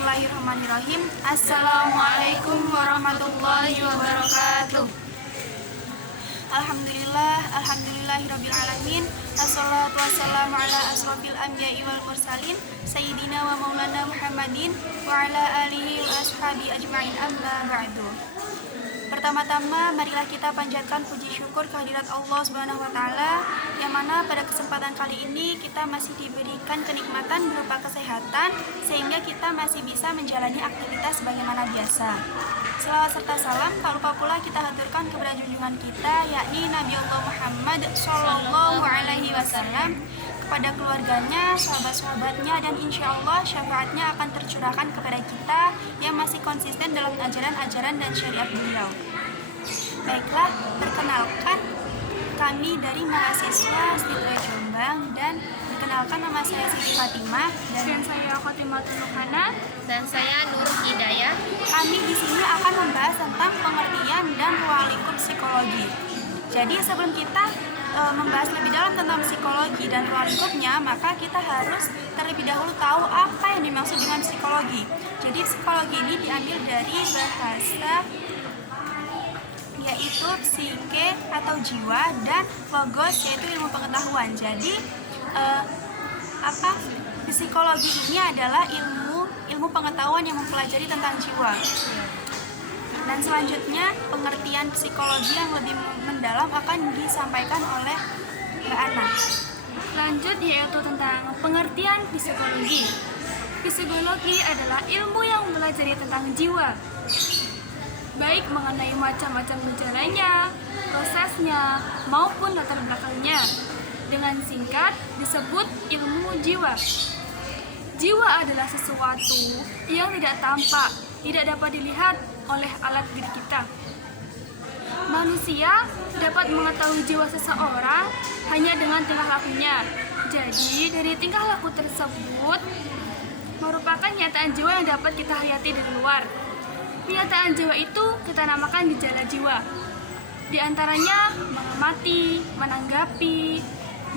Bismillahirrahmanirrahim. Assalamualaikum warahmatullahi wabarakatuh. Alhamdulillahirrabbilalamin. Assalatu wassalamu ala asrofil anbiya'i wal mursalin Sayyidina wa maulana Muhammadin wa ala alihi wa ashabi ajma'in, amma ba'du. Pertama-tama marilah kita panjatkan puji syukur kehadirat Allah Subhanahu wa taala, yang mana pada kesempatan kali ini kita masih diberikan kenikmatan berupa kesehatan sehingga kita masih bisa menjalani aktivitas sebagaimana biasa. Selawat serta salam tak lupa pula kita haturkan kepada junjungan kita, yakni Nabi Allah Muhammad Sallallahu Alaihi Wasallam, kepada keluarganya, sahabat-sahabatnya, dan insya Allah syafaatnya akan tercurahkan kepada kita yang masih konsisten dalam ajaran-ajaran dan syariat beliau. Baiklah, perkenalkan kami dari mahasiswa Stidwe Jombang, dan perkenalkan nama saya Siti Fatimah dan saya Khotimatul Nuhana dan saya Nurul Hidayah. Kami di sini akan membahas tentang pengertian dan ruang lingkup psikologi. Jadi sebelum kita membahas lebih dalam tentang psikologi dan ruang lingkupnya, maka kita harus terlebih dahulu tahu apa yang dimaksud dengan psikologi. Jadi psikologi ini diambil dari bahasa yaitu psike atau jiwa, dan logos yaitu ilmu pengetahuan. Jadi psikologi ini adalah ilmu pengetahuan yang mempelajari tentang jiwa. Dan selanjutnya pengertian psikologi yang lebih mendalam akan disampaikan oleh Mbak Ana. Lanjut, yaitu tentang pengertian psikologi. Psikologi adalah ilmu yang mempelajari tentang jiwa, baik mengenai macam-macam gejalanya, prosesnya, maupun latar belakangnya. Dengan singkat disebut ilmu jiwa. Jiwa adalah sesuatu yang tidak tampak, tidak dapat dilihat oleh alat diri kita. Manusia dapat mengetahui jiwa seseorang hanya dengan tingkah lakunya. Jadi dari tingkah laku tersebut merupakan nyataan jiwa yang dapat kita hayati dari luar. Penyataan jiwa itu kita namakan gejala jiwa. Di antaranya mengamati, menanggapi,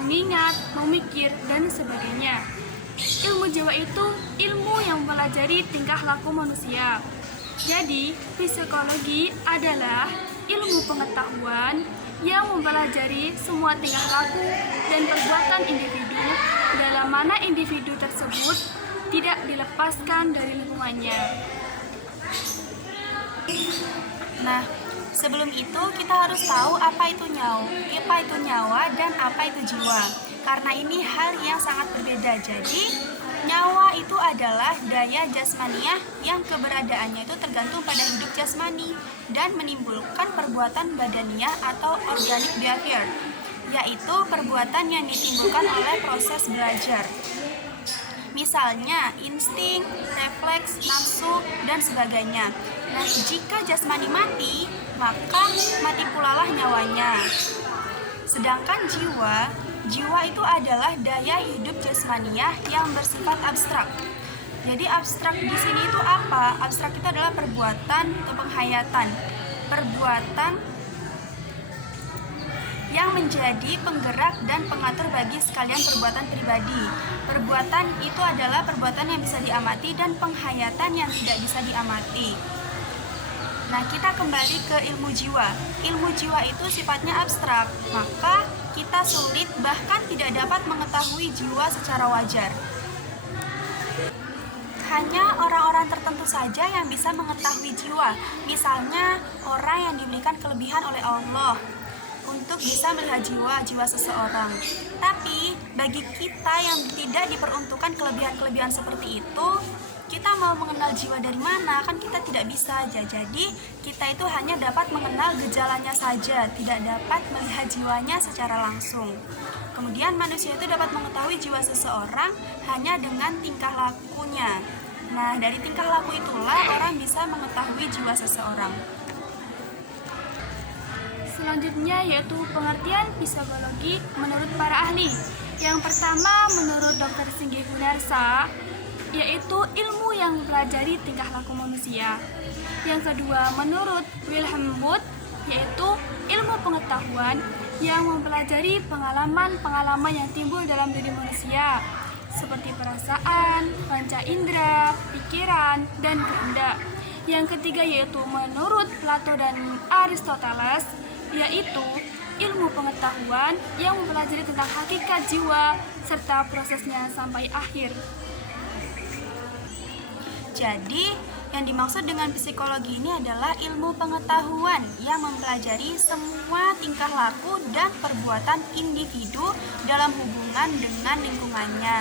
mengingat, memikir, dan sebagainya. Ilmu jiwa itu ilmu yang mempelajari tingkah laku manusia. Jadi, psikologi adalah ilmu pengetahuan yang mempelajari semua tingkah laku dan perbuatan individu, dalam mana individu tersebut tidak dilepaskan dari lingkungannya. Nah, sebelum itu kita harus tahu apa itu nyawa dan apa itu jiwa. Karena ini hal yang sangat berbeda. Jadi, nyawa itu adalah daya jasmaniah yang keberadaannya itu tergantung pada hidup jasmani dan menimbulkan perbuatan badaniah atau organic behavior, yaitu perbuatan yang ditimbulkan oleh proses belajar. Misalnya insting, refleks, nafsu, dan sebagainya. Nah, jika jasmani mati, maka mati pulalah nyawanya. Sedangkan jiwa itu adalah daya hidup jasmaniah yang bersifat abstrak. Jadi abstrak di sini itu apa? Abstrak itu adalah perbuatan atau penghayatan. Perbuatan yang menjadi penggerak dan pengatur bagi sekalian perbuatan pribadi. Perbuatan itu adalah perbuatan yang bisa diamati dan penghayatan yang tidak bisa diamati. Nah, kita kembali ke ilmu jiwa. Ilmu jiwa itu sifatnya abstrak, maka kita sulit bahkan tidak dapat mengetahui jiwa secara wajar. Hanya orang-orang tertentu saja yang bisa mengetahui jiwa. Misalnya, orang yang diberikan kelebihan oleh Allah untuk bisa melihat jiwa seseorang. Tapi bagi kita yang tidak diperuntukkan kelebihan-kelebihan seperti itu, kita mau mengenal jiwa dari mana? Kan kita tidak bisa aja. Jadi kita itu hanya dapat mengenal gejalanya saja, tidak dapat melihat jiwanya secara langsung. Kemudian manusia itu dapat mengetahui jiwa seseorang hanya dengan tingkah lakunya. Nah, dari tingkah laku itulah orang bisa mengetahui jiwa seseorang. Selanjutnya yaitu pengertian psikologi menurut para ahli. Yang pertama menurut Dr. Singgih Gunarsa, yaitu ilmu yang mempelajari tingkah laku manusia. Yang kedua menurut Wilhelm Wundt, yaitu ilmu pengetahuan yang mempelajari pengalaman-pengalaman yang timbul dalam diri manusia. seperti perasaan, panca indera, pikiran, dan kehendak. Yang ketiga yaitu menurut Plato dan Aristoteles, yaitu ilmu pengetahuan yang mempelajari tentang hakikat jiwa serta prosesnya sampai akhir. Jadi, yang dimaksud dengan psikologi ini adalah ilmu pengetahuan yang mempelajari semua tingkah laku dan perbuatan individu dalam hubungan dengan lingkungannya.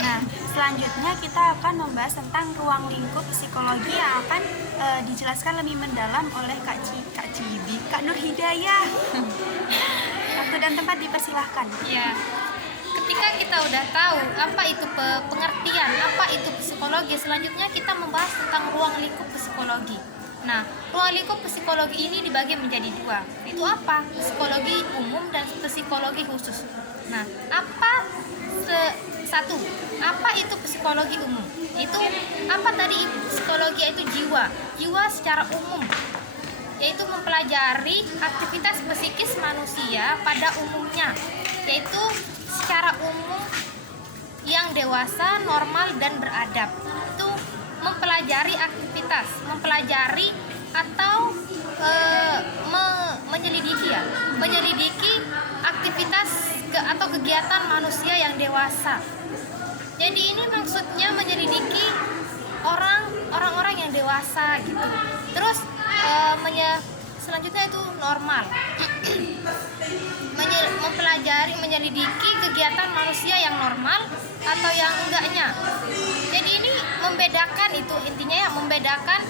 Nah, selanjutnya kita akan membahas tentang ruang lingkup psikologi yang akan dijelaskan lebih mendalam oleh Kak Cibi, Kak Nur Hidayah. Waktu dan tempat dipersilahkan. Ya, ketika kita udah tahu apa itu pengertian, apa itu psikologi, selanjutnya kita membahas tentang ruang lingkup psikologi. Nah, ruang lingkup psikologi ini dibagi menjadi dua. Itu apa? Psikologi umum dan psikologi khusus. Nah, satu, apa itu psikologi umum? Itu apa tadi psikologi itu jiwa secara umum, yaitu mempelajari aktivitas psikis manusia pada umumnya, yaitu secara umum yang dewasa, normal, dan beradab. Itu mempelajari aktivitas, mempelajari atau menyelidiki aktivitas atau kegiatan manusia yang dewasa. Jadi ini maksudnya menyelidiki orang-orang yang dewasa gitu. Terus selanjutnya itu normal. Menyelidiki kegiatan manusia yang normal atau yang enggaknya. Jadi ini membedakan, itu intinya ya, membedakan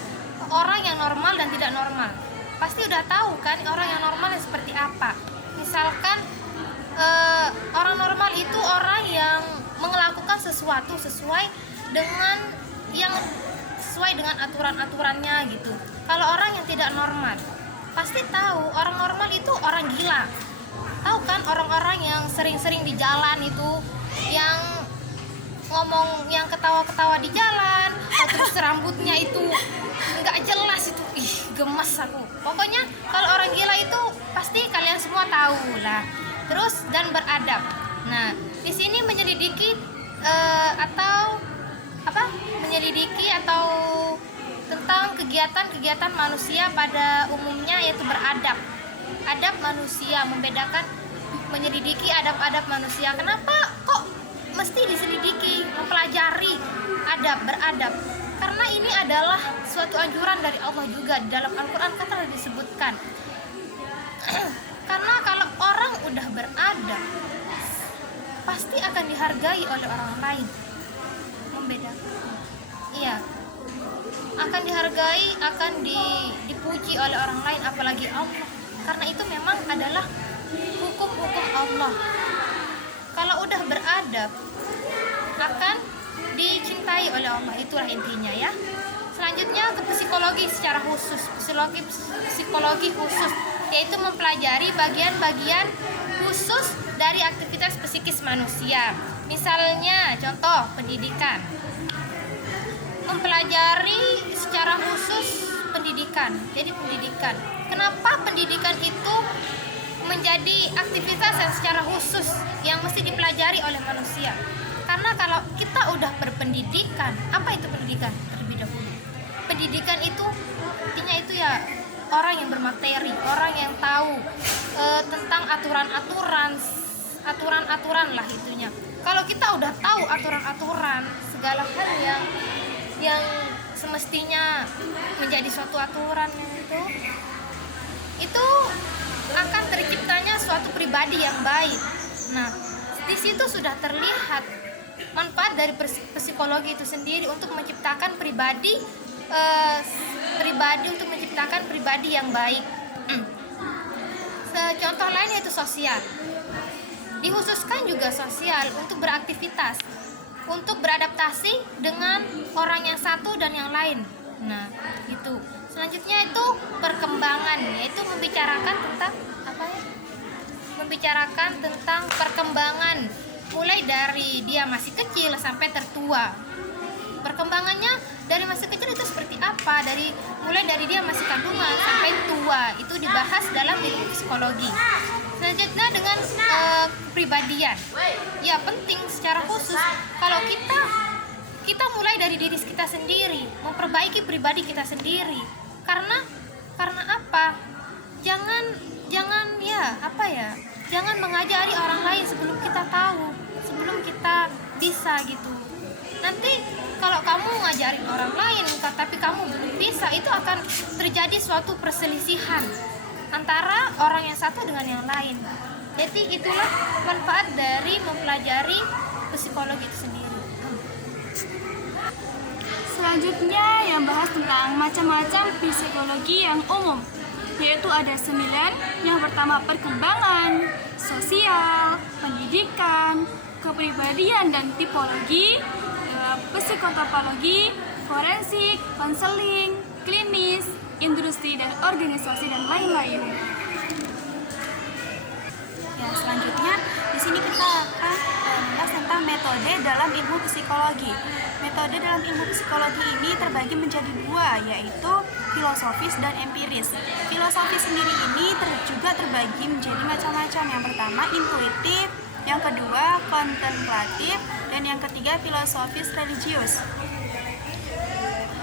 orang yang normal dan tidak normal. Pasti udah tahu kan orang yang normal seperti apa. Misalkan orang normal itu orang yang melakukan sesuatu sesuai dengan aturan-aturannya gitu. Kalau orang yang tidak normal, pasti tahu orang normal itu orang gila. Tahu kan orang-orang yang sering-sering di jalan itu, yang ngomong, yang ketawa-ketawa di jalan, terus rambutnya itu nggak jelas itu, gemes aku. Pokoknya kalau orang gila itu pasti kalian semua tahu lah. Terus dan beradab. Nah, di sini menyelidiki atau tentang kegiatan-kegiatan manusia pada umumnya, yaitu beradab. Adab manusia, membedakan, menyelidiki adab-adab manusia. Kenapa kok mesti diselidiki, mempelajari beradab? Karena ini adalah suatu anjuran dari Allah juga. Di dalam Al-Quran kan telah disebutkan. Karena kalau orang udah beradab, pasti akan dihargai oleh orang lain. Membedakan. Iya. Akan dihargai, akan dipuji oleh orang lain, apalagi Allah. Karena itu memang adalah hukum-hukum Allah. Kalau udah beradab, akan dicintai oleh Allah. Itulah intinya ya. Selanjutnya ke psikologi secara khusus. Psikologi khusus, yaitu mempelajari bagian-bagian khusus dari aktivitas psikis manusia. Misalnya, contoh pendidikan. Mempelajari secara khusus pendidikan. Jadi pendidikan. Kenapa pendidikan itu menjadi aktivitas yang secara khusus yang mesti dipelajari oleh manusia? Karena kalau kita udah berpendidikan, apa itu pendidikan? Terlebih dahulu. Pendidikan itu intinya itu ya orang yang bermateri, orang yang tahu tentang aturan-aturan lah itunya. Kalau kita udah tahu aturan-aturan, segala hal yang semestinya menjadi suatu aturan itu akan terciptanya suatu pribadi yang baik. Nah, di situ sudah terlihat manfaat dari psikologi itu sendiri untuk menciptakan pribadi yang baik. Contoh lain yaitu sosial. Dikhususkan juga sosial untuk beraktivitas, untuk beradaptasi dengan orang yang satu dan yang lain. Nah, itu. Selanjutnya itu perkembangan, yaitu membicarakan tentang perkembangan mulai dari dia masih kecil sampai tertua. Perkembangannya dari masih kecil itu seperti apa? Mulai dari dia masih kandungan sampai tua, itu dibahas dalam ilmu psikologi. Selanjutnya dengan kepribadian. Ya penting secara khusus kalau kita mulai dari diri kita sendiri, memperbaiki pribadi kita sendiri. Karena apa? Jangan mengajari orang lain sebelum kita tahu, sebelum kita bisa gitu. Nanti kalau kamu ngajarin orang lain tapi kamu belum bisa, itu akan terjadi suatu perselisihan antara orang yang satu dengan yang lain. Jadi itulah manfaat dari mempelajari psikologi itu sendiri. Selanjutnya yang bahas tentang macam-macam psikologi yang umum, yaitu ada 9. Yang pertama perkembangan, sosial, pendidikan, kepribadian dan tipologi, psikotopologi, forensik, konseling, klinis, industri dan organisasi dan lain-lain. Ya, selanjutnya di sini kita akan membahas tentang metode dalam ilmu psikologi. Metode dalam ilmu psikologi ini terbagi menjadi 2, yaitu filosofis dan empiris. Filosofis sendiri ini juga terbagi menjadi macam-macam. Yang pertama intuitif, yang kedua kontemplatif, dan yang ketiga filosofis religius.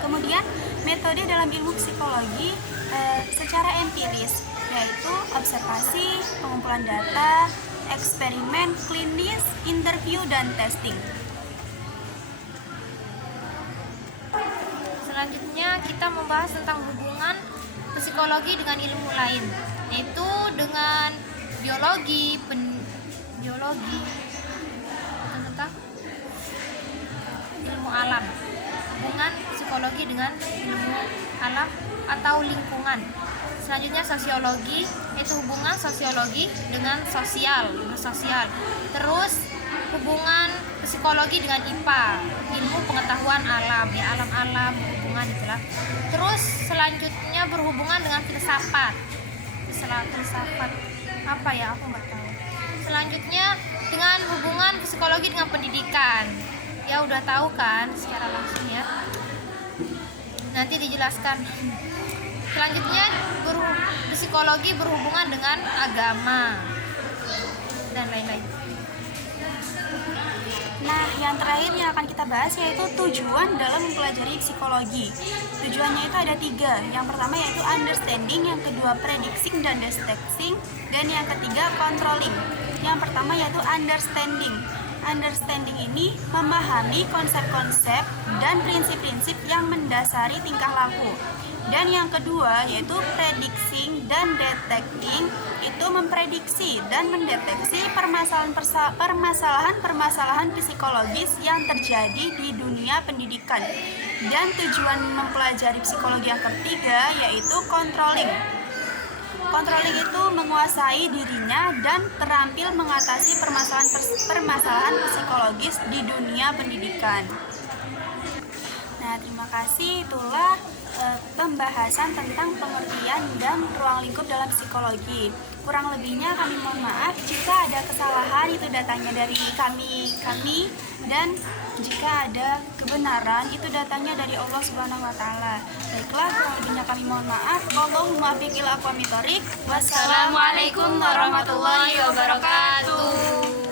Kemudian metode dalam ilmu psikologi secara empiris, yaitu observasi, pengumpulan data, eksperimen klinis, interview, dan testing. Selanjutnya kita membahas tentang hubungan psikologi dengan ilmu lain, yaitu dengan biologi, tentang ilmu alam. Hubungan psikologi dengan ilmu alam atau lingkungan. Selanjutnya sosiologi, yaitu hubungan sosiologi dengan sosial. Terus hubungan psikologi dengan IPA, ilmu pengetahuan alam, ya alam-alam hubungan itulah. Terus selanjutnya berhubungan dengan filsafat apa ya, aku nggak tahu. Selanjutnya dengan hubungan psikologi dengan pendidikan, ya udah tahu kan secara langsung ya, nanti dijelaskan. Selanjutnya psikologi berhubungan dengan agama dan lain-lain. Nah, yang terakhir yang akan kita bahas yaitu tujuan dalam mempelajari psikologi. Tujuannya itu ada 3. Yang pertama yaitu understanding, yang kedua predicting dan detecting, dan yang ketiga controlling. Yang pertama yaitu understanding. Understanding ini memahami konsep-konsep dan prinsip-prinsip yang mendasari tingkah laku. Dan yang kedua yaitu predicting dan detecting, itu memprediksi dan mendeteksi permasalahan psikologis yang terjadi di dunia pendidikan. Dan tujuan mempelajari psikologi yang ketiga yaitu controlling. Controlling itu menguasai dirinya dan terampil mengatasi permasalahan psikologis di dunia pendidikan. Nah, terima kasih. Itulah pembahasan tentang pengertian dan ruang lingkup dalam psikologi. Kurang lebihnya kami mohon maaf jika ada kesalahan, itu datanya dari kami, dan jika ada kebenaran itu datanya dari Allah Subhanahu wa taala. Baiklah, kurang lebihnya kami mohon maaf. Allahumma biqil aqwami thoriq. Wassalamualaikum warahmatullahi wabarakatuh.